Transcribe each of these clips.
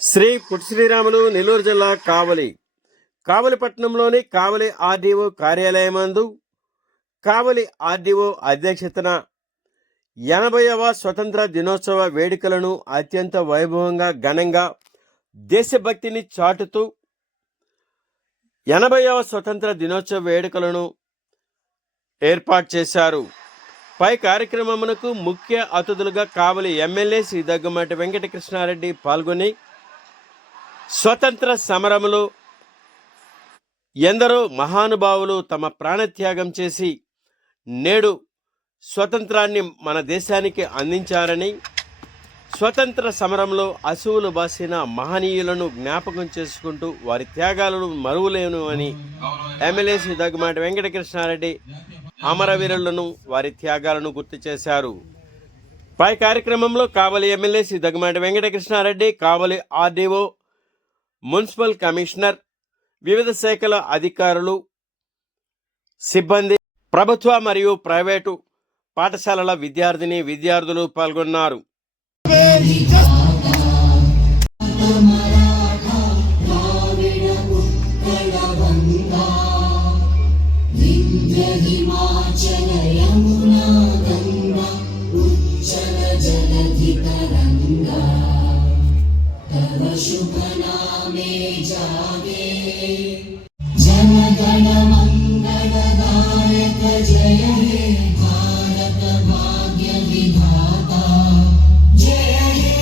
శ్రీ పుట్టి శ్రీరాములు నెల్లూరు జిల్లా కావలిపట్నంలోని కావలి ఆర్డీఓ కార్యాలయమందు కావలి ఆర్డీఓ అధ్యక్షతన 80వ స్వతంత్ర దినోత్సవ వేడుకలను అత్యంత వైభవంగా ఘనంగా దేశభక్తిని చాటుతూ 80వ స్వతంత్ర దినోత్సవ వేడుకలను ఏర్పాటు చేశారు. పై కార్యక్రమమునకు ముఖ్య అతిథులుగా కావలి ఎమ్మెల్యే శ్రీ దగ్గుమాటి వెంకటకృష్ణారెడ్డి పాల్గొని స్వతంత్ర సమరములో ఎందరో మహానుభావులు తమ ప్రాణత్యాగం చేసి నేడు స్వతంత్రాన్ని మన దేశానికి అందించారని, స్వతంత్ర సమరంలో అసువులు బాసిన మహనీయులను జ్ఞాపకం చేసుకుంటూ వారి త్యాగాలను మరువలేను అని ఎమ్మెల్యే శ్రీ దగ్గుమాటి వెంకటకృష్ణారెడ్డి అమరవీరులను వారి త్యాగాలను గుర్తు చేశారు. పై కార్యక్రమంలో కావలి ఎమ్మెల్యే శ్రీ దగ్గుమాటి వెంకటకృష్ణారెడ్డి, కావలి ఆర్డీఓ, మున్సిపల్ కమిషనర్, వివిధ శాఖల అధికారులు, సిబ్బంది, ప్రభుత్వ మరియు ప్రైవేటు పాఠశాలల విద్యార్థులు పాల్గొన్నారు. शुभ नामे जागे जनगण मंगलदायक जय हे भारत भाग्य विधाता जय हे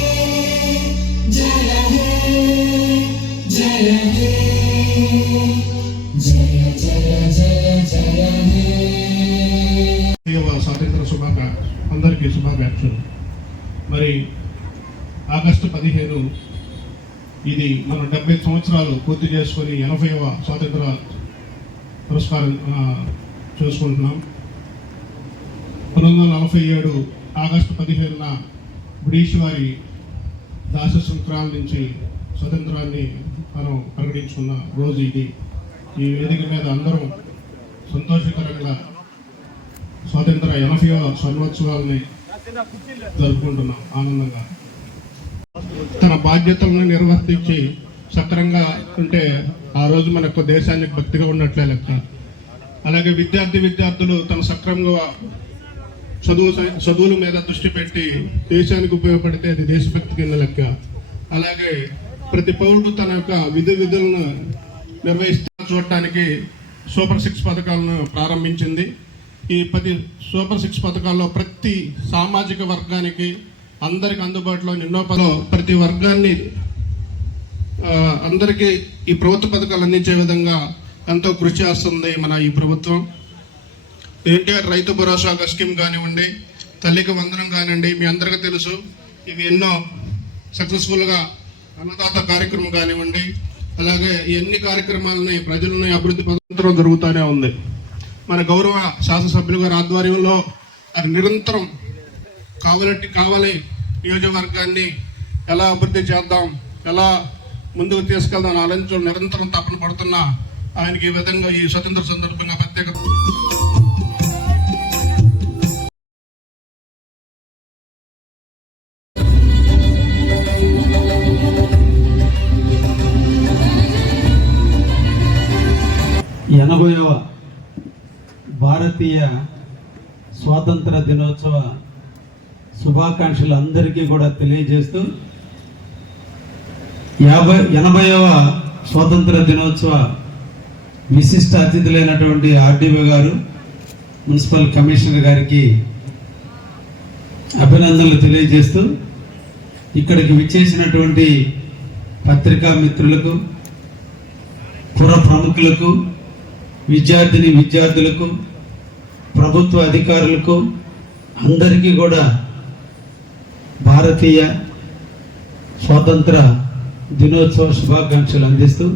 जय हे जय हे जय जय जय जय हे స్వాతంత్ర అందరికీ శుభాకాంక్షలు. మరి ఆగస్టు 15 ఇది మనం 70 సంవత్సరాలు పూర్తి చేసుకొని 80వ స్వాతంత్ర పురస్కారం చూసుకుంటున్నాం. 1947 ఆగస్టు 15న బ్రిటిష్ వారి దాస సంక్రాంతి నుంచి స్వతంత్రాన్ని మనం ప్రకటించుకున్న రోజు ఇది. ఈ వేదిక మీద అందరం సంతోషకరంగా స్వాతంత్ర 80వ స్వర్ణోత్సవాలని జరుపుకుంటున్నాం ఆనందంగా. తన బాధ్యతలను నిర్వర్తించి సక్రంగా ఉంటే ఆ రోజు మనకు దేశానికి భక్తిగా ఉన్నట్లే లెక్క. అలాగే విద్యార్థులు తన సక్రమంగా చదువుల మీద దృష్టి పెట్టి దేశానికి ఉపయోగపడితే అది దేశభక్తి కింద లెక్క. అలాగే ప్రతి పౌరుడు తన యొక్క విధులను నిర్వహిస్తూ చూడటానికి సూపర్ 6 పథకాలను ప్రారంభించింది. ఈ 10 సూపర్ 6 పథకాల్లో ప్రతి సామాజిక వర్గానికి అందరికి అందుబాటులో ఎన్నో ప్రతి వర్గాన్ని అందరికీ ఈ ప్రభుత్వ పథకాలు అందించే విధంగా ఎంతో కృషి చేస్తుంది మన ఈ ప్రభుత్వం. ఎన్టీఆర్ రైతు భరోసా స్కీమ్ కానివ్వండి, తల్లికి వందనం కానివ్వండి, మీ అందరికీ తెలుసు. ఇవి ఎన్నో సక్సెస్ఫుల్గా అన్నదాత కార్యక్రమం కానివ్వండి, అలాగే ఎన్ని కార్యక్రమాలని ప్రజలని అభివృద్ధి పథకం జరుగుతూనే ఉంది. మన గౌరవ శాసనసభ్యులు గారి ఆధ్వర్యంలో అది నిరంతరం కావలి నియోజకవర్గాన్ని ఎలా అభివృద్ధి చేద్దాం, ఎలా ముందుకు తీసుకెళ్దాం ఆలోచించడం నిరంతరం తపన పడుతున్న ఆయనకి ఈ విధంగా ఈ స్వతంత్ర సందర్భంగా ప్రత్యేక 80వ భారతీయ స్వాతంత్ర దినోత్సవ శుభాకాంక్షలు అందరికీ కూడా తెలియజేస్తూ 80వ స్వాతంత్ర దినోత్సవ విశిష్ట అతిథులైనటువంటి ఆర్డీఓ గారు, మున్సిపల్ కమిషనర్ గారికి అభినందనలు తెలియజేస్తూ ఇక్కడికి విచ్చేసినటువంటి పత్రికా మిత్రులకు, పుర ప్రముఖులకు, విద్యార్థులకు, ప్రభుత్వ అధికారులకు అందరికీ కూడా భారతీయ స్వాతంత్ర దినోత్సవ శుభాకాంక్షలు అందిస్తూ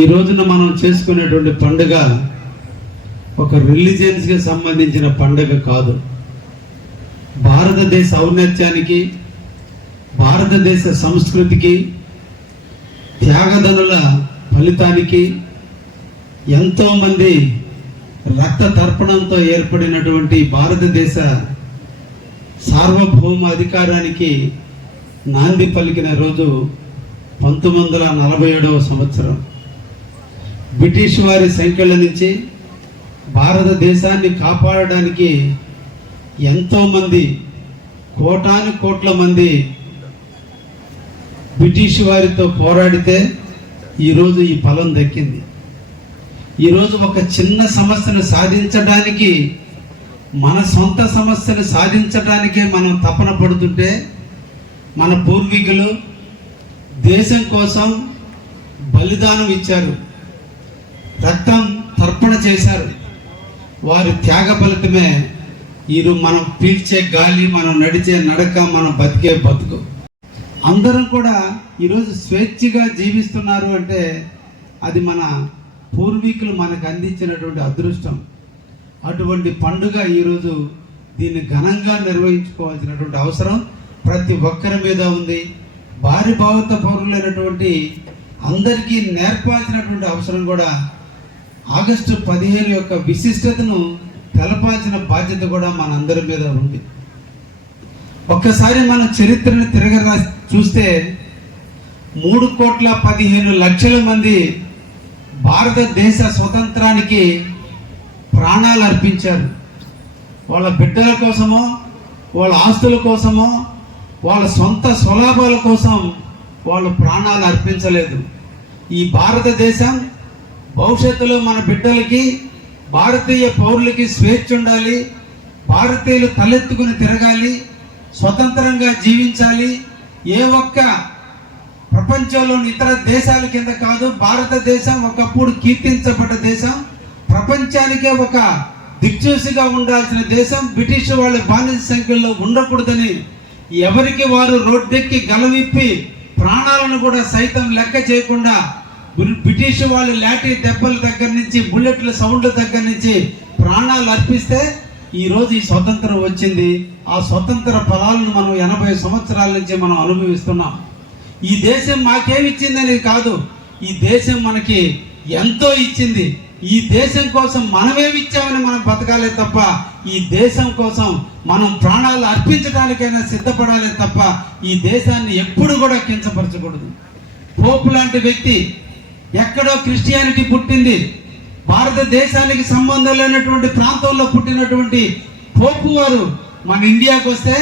ఈ రోజున మనం చేసుకునేటువంటి పండుగ ఒక రిలీజియన్స్కి సంబంధించిన పండుగ కాదు. భారతదేశ ఔన్నత్యానికి, భారతదేశ సంస్కృతికి, త్యాగదనుల ఫలితానికి, ఎంతోమంది రక్త తర్పణంతో ఏర్పడినటువంటి భారతదేశ సార్వభౌమ అధికారానికి నాంది పలికిన రోజు 1947వ సంవత్సరం. బ్రిటిష్ వారి సంఖ్యల నుంచి భారతదేశాన్ని కాపాడడానికి ఎంతోమంది కోటాను కోట్ల మంది బ్రిటిష్ వారితో పోరాడితే ఈరోజు ఈ ఫలం దక్కింది. ఈరోజు ఒక చిన్న సమస్యను సాధించడానికి, మన సొంత సమస్యను సాధించడానికే మనం తపన పడుతుంటే మన పూర్వీకులు దేశం కోసం బలిదానం ఇచ్చారు, రక్తం తర్పణ చేశారు. వారి త్యాగ ఫలితమే ఈరోజు మనం పీల్చే గాలి, మనం నడిచే నడక, మనం బతికే బతుకు. అందరం కూడా ఈరోజు స్వేచ్ఛగా జీవిస్తున్నారు అంటే అది మన పూర్వీకులు మనకు అందించినటువంటి అదృష్టం. అటువంటి పండుగ ఈరోజు దీన్ని ఘనంగా నిర్వహించుకోవాల్సినటువంటి అవసరం ప్రతి ఒక్కరి మీద ఉంది. భారీ భావత పౌరులైనటువంటి అందరికీ నేర్పాల్సినటువంటి అవసరం కూడా, ఆగస్టు 15 యొక్క విశిష్టతను తెలపాల్సిన బాధ్యత కూడా మనందరి మీద ఉంది. ఒక్కసారి మన చరిత్రను తిరగరా చూస్తే 3,15,00,000 మంది భారతదేశ స్వతంత్రానికి ప్రాణాలు అర్పించారు. వాళ్ళ బిడ్డల కోసమో, వాళ్ళ ఆస్తుల కోసమో, వాళ్ళ సొంత స్వలాభాల కోసం వాళ్ళు ప్రాణాలు అర్పించలేదు. ఈ భారతదేశం భవిష్యత్తులో మన బిడ్డలకి, భారతీయ పౌరులకి స్వేచ్ఛ ఉండాలి, భారతీయులు తలెత్తుకుని తిరగాలి, స్వతంత్రంగా జీవించాలి. ఏ ఒక్క ప్రపంచంలోని ఇతర దేశాల కింద కాదు, భారతదేశం ఒకప్పుడు కీర్తించబడ్డ దేశం, ప్రపంచానికే ఒక దిక్చూసిగా ఉండాల్సిన దేశం. బ్రిటిష్ వాళ్ళ బానిస సంఖ్యలో ఉండకూడదని ఎవరికి వారు రోడ్డెక్కి గలవిప్పి ప్రాణాలను కూడా సైతం లెక్క చేయకుండా బ్రిటిష్ వాళ్ళు లాఠీ దెబ్బల దగ్గర నుంచి, బుల్లెట్ల సౌండ్ల దగ్గర నుంచి ప్రాణాలు అర్పిస్తే ఈరోజు ఈ స్వతంత్రం వచ్చింది. ఆ స్వతంత్ర ఫలాలను మనం 80 సంవత్సరాల నుంచి మనం అనుభవిస్తున్నాం. ఈ దేశం మాకేమిచ్చిందని కాదు, ఈ దేశం మనకి ఎంతో ఇచ్చింది. ఈ దేశం కోసం మనమేమిచ్చామని మనం బతకాలే తప్ప, ఈ దేశం కోసం మనం ప్రాణాలు అర్పించడానికైనా సిద్ధపడాలే తప్ప ఈ దేశాన్ని ఎప్పుడు కూడా కించపరచకూడదు. పోపు లాంటి వ్యక్తి, ఎక్కడో క్రిస్టియానిటీ పుట్టింది, భారతదేశానికి సంబంధం లేనటువంటి ప్రాంతంలో పుట్టినటువంటి పోపు వారు మన ఇండియాకు వస్తే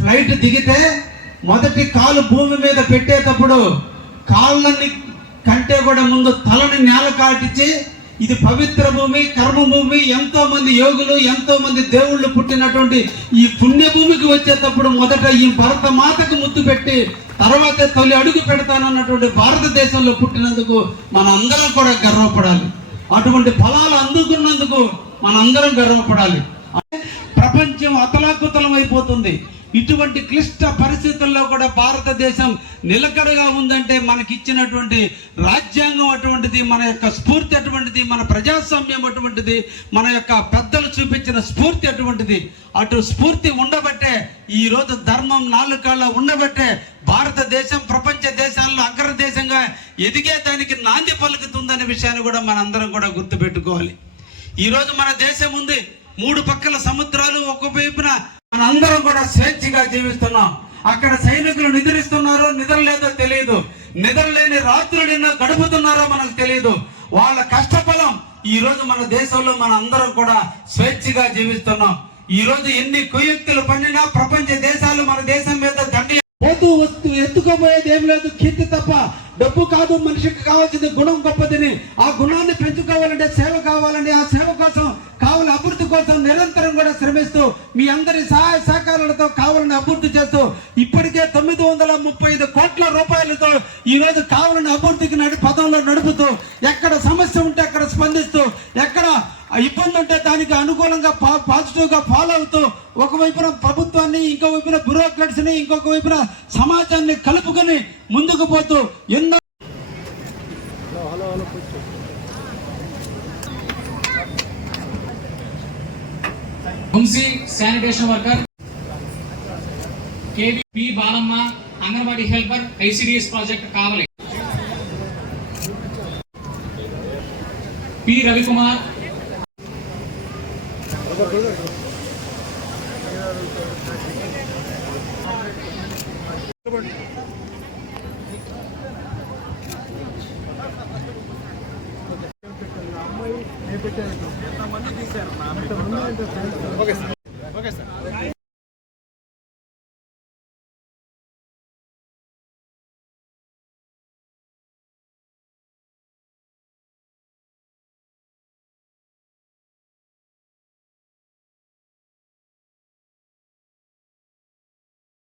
ఫ్లైట్ దిగితే మొదటి కాలు భూమి మీద పెట్టేటప్పుడు కాళ్ళని కంటే కూడా ముందు తలని నేల కాటించి, ఇది పవిత్ర భూమి, కర్మ భూమి, ఎంతో మంది యోగులు, ఎంతో మంది దేవుళ్ళు పుట్టినటువంటి ఈ పుణ్య భూమికి వచ్చేటప్పుడు మొదట ఈ భరత మాతకు ముద్దు పెట్టి తర్వాత తొలి అడుగు పెడతానన్నటువంటి భారతదేశంలో పుట్టినందుకు మనందరం కూడా గర్వపడాలి. అటువంటి ఫలాలు అందుకున్నందుకు మనందరం గర్వపడాలి. ప్రపంచం అతలాకుతలం అయిపోతుంది. ఇటువంటి క్లిష్ట పరిస్థితుల్లో కూడా భారతదేశం నిలకడగా ఉందంటే మనకి ఇచ్చినటువంటి రాజ్యాంగం అటువంటిది, మన యొక్క స్ఫూర్తి అటువంటిది, మన ప్రజాస్వామ్యం అటువంటిది, మన యొక్క పెద్దలు చూపించిన స్ఫూర్తి అటువంటిది. అటు స్ఫూర్తి ఉండబట్టే ఈరోజు ధర్మం నాలుగు కాళ్ళ ఉండబట్టే భారతదేశం ప్రపంచ దేశాల్లో అగ్రదేశంగా ఎదిగేదానికి నాంది పలుకుతుందనే విషయాన్ని కూడా మనందరం కూడా గుర్తుపెట్టుకోవాలి. ఈరోజు మన దేశం ఉంది, 3 పక్కల సముద్రాలు, ఒకవైపున మనందరం కూడా స్వేచ్ఛగా జీవిస్తున్నాం. అక్కడ సైనికులు నిద్రిస్తున్నారో నిద్రలేదో తెలియదు, నిద్రలేని రాత్రులు ఎన్నో గడుపుతున్నారో మనకు తెలియదు. వాళ్ళ కష్టఫలం ఈ రోజు మన దేశంలో మన అందరం కూడా స్వేచ్ఛగా జీవిస్తున్నాం. ఈ రోజు ఎన్ని కుయుక్తులు పన్నినా ప్రపంచ దేశాలు మన దేశం మీద దండి పోతూ వస్తూ ఎత్తుకోబోయేది ఏం లేదు, కీర్తి తప్ప. డబ్బు కాదు, మనిషికి కావాల్సింది గుణం గొప్పదని. ఆ గుణాన్ని పెంచుకోవాలంటే సేవ కావాలండి. ఆ సేవ కోసం కావాలని అభివృద్ధి కోసం నిరంతరం కూడా శ్రమిస్తూ మీ అందరి సహాయ సహకారాలతో కావాలని అభివృద్ధి చేస్తూ ఇప్పటికే 935 కోట్ల రూపాయలతో ఈ రోజు కావాలని అభివృద్ధికి పదంలో నడుపుతూ, ఎక్కడ సమస్య ఉంటే అక్కడ స్పందిస్తూ, ఎక్కడ ఇబ్బంది ఉంటే దానికి అనుకూలంగా పాజిటివ్ గా ఫాలో అవుతూ, ఒకవైపున ప్రభుత్వాన్ని, ఇంకో వైపున బ్యూరోక్రాట్స్ ని, ఇంకొక వైపున సమాజాన్ని కలుపుకొని ముందుకు పోతూ ఎన్నో Vamshi sanitation worker, KV P Balamma anganwadi helper, ICDS project Kavali, P Ravikumar, తీశారు